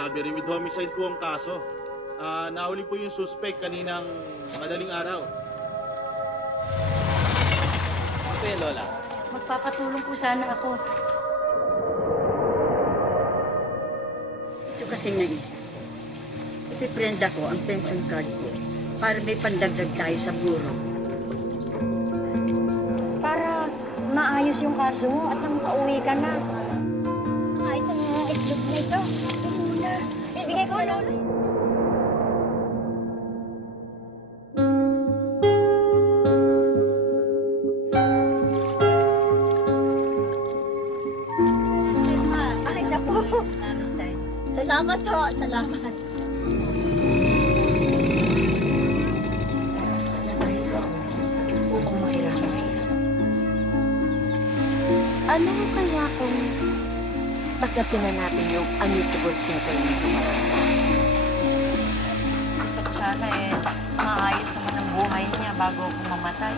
Robbery with homicide po ang kaso. Nahuli po yung suspect kaninang madaling araw. Ano yan, Lola? Magpapatulong po sana ako. Ito kasi naisip. Ipiprenda ko ang pension card ko para may pandagdag tayo sa buro. Para maayos yung kaso mo at nang pauwi ka na. Ito nga, itlog na ito. Ito muna. Bibigay ko na. Ay, naku. Salamat ho. Salamat. Ano kaya kung tagapin na natin yung amicable settlement ng matanda? Gusto ko sana maayos naman ang buhay niya bago ako mamatay.